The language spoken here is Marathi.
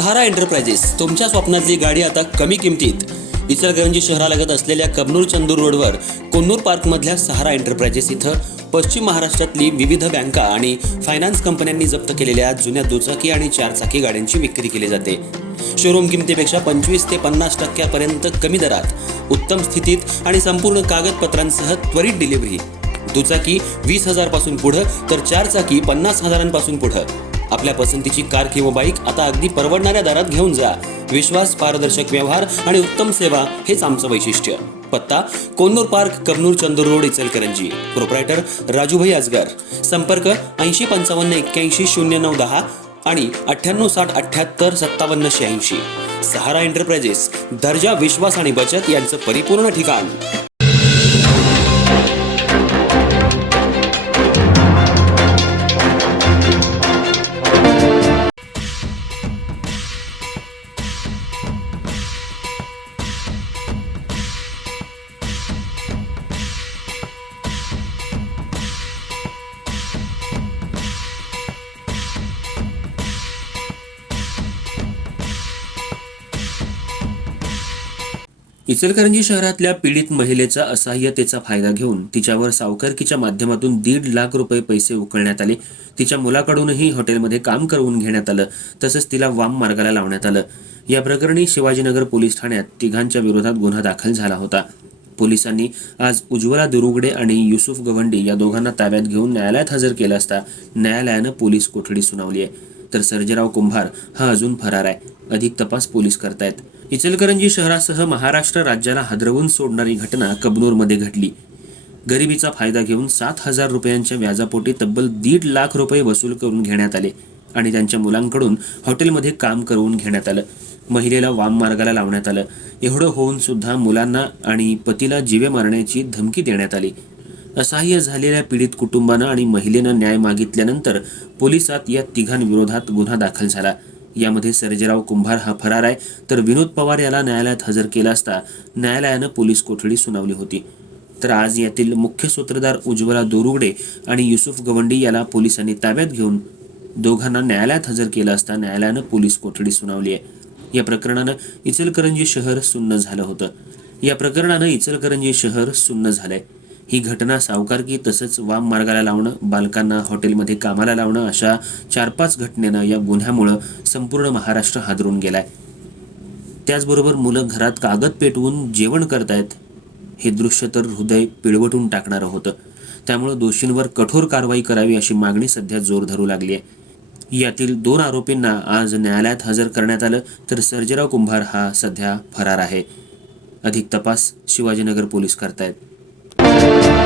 सहारा एंटरप्राइजेस तुमच्या स्वप्नातली गाडी आता कमी किमतीत. इचलकरंजी शहरालगत असलेल्या कबनूर चंदूर रोडवर कोन्नूर पार्कमधल्या सहारा एंटरप्राइजेस इथं पश्चिम महाराष्ट्रातली विविध बँका आणि फायनान्स कंपन्यांनी जप्त केलेल्या जुन्या दुचाकी आणि चारचाकी गाड्यांची विक्री केली जाते. शोरूम किमतीपेक्षा 25 ते 50% कमी दरात, उत्तम स्थितीत आणि संपूर्ण कागदपत्रांसह त्वरित डिलिव्हरी. दुचाकी 20,000 पासून पुढे तर चारचाकी 50,000 पुढे. आपल्या पसंतीची कार किंवा बाईक आता अगदी परवडणाऱ्या दरात घेऊन जा. विश्वास, पारदर्शक व्यवहार आणि उत्तम सेवा हेच आमचं वैशिष्ट्य. पत्ता Konnur park, Kabnur Chandur road, Ichalkaranji. Proprietor Rajubhai Aajgar. संपर्क 8055810910 आणि 9860785786. सहारा एंटरप्राइजेस, दर्जा, विश्वास आणि बचत यांचं परिपूर्ण ठिकाण. इचलकरंजी शहरातल्या पीडित महिलेचा असहाय्यतेचा फायदा घेऊन तिच्यावर सावकारकीच्या माध्यमातून 1.5 लाख रुपये पैसे उकळण्यात आले. तिच्या मुलाकडूनही हॉटेलमध्ये काम करवून घेण्यात आलं, तसंच तिला वाम मार्गाला लावण्यात आलं. या प्रकरणी शिवाजीनगर पोलीस ठाण्यात तिघांच्या विरोधात गुन्हा दाखल झाला होता. पोलिसांनी आज उज्ज्वला दुरुगडे आणि युसुफ गवंडी या दोघांना ताब्यात घेऊन न्यायालयात हजर केलं असता न्यायालयानं पोलीस कोठडी सुनावली आहे. तर सर्जेराव कुंभार हा अजून फरार आहे. अधिक तपास पोलीस करतायत. इचलकरंजी शहरासह महाराष्ट्र राज्याला हादरवून सोडणारी घटना कबनूरमध्ये घडली. गरिबीचा फायदा घेऊन 7,000 रुपयांच्या व्याजापोटी तब्बल 1.5 लाख रुपये वसूल करून घेण्यात आले आणि त्यांच्या मुलांकडून हॉटेलमध्ये काम करवून घेण्यात आलं. महिलेला वाम मार्गाला लावण्यात आलं. एवढं होऊन सुद्धा मुलांना आणि पतीला जीवे मारण्याची धमकी देण्यात आली. असहाय्य झालेल्या पीडित कुटुंबानं आणि महिलेनं न्याय मागितल्यानंतर पोलिसात या तिघांविरोधात गुन्हा दाखल झाला. यामध्ये सर्जेराव कुंभार हा फरार आहे, तर विनोद पवार याला न्यायालयात हजर केला असता न्यायालयानं पोलीस कोठडी सुनावली होती. तर आज यातील मुख्य सूत्रधार उज्ज्वला दुरुगडे आणि युसुफ गवंडी याला पोलिसांनी ताब्यात घेऊन दोघांना न्यायालयात हजर केलं असता न्यायालयानं पोलीस कोठडी सुनावली आहे. या प्रकरणानं इचलकरंजी शहर सुन्न झालंय. ही घटना सावकारकी तसंच वाम मार्गाला लावणं, बालकांना हॉटेलमध्ये कामाला लावणं अशा 4-5 घटनेनं या गुन्ह्यामुळं संपूर्ण महाराष्ट्र हादरून गेलाय. त्याचबरोबर मुलं घरात कागद पेटवून जेवण करतायत. हे दृश्य तर हृदय पिळवटून टाकणारं होतं. त्यामुळे दोषींवर कठोर कारवाई करावी अशी मागणी सध्या जोर धरू लागली आहे. यातील 2 आरोपींना आज न्यायालयात हजर करण्यात आलं, तर सर्जेराव कुंभार हा सध्या फरार आहे. अधिक तपास शिवाजीनगर पोलीस करतायत.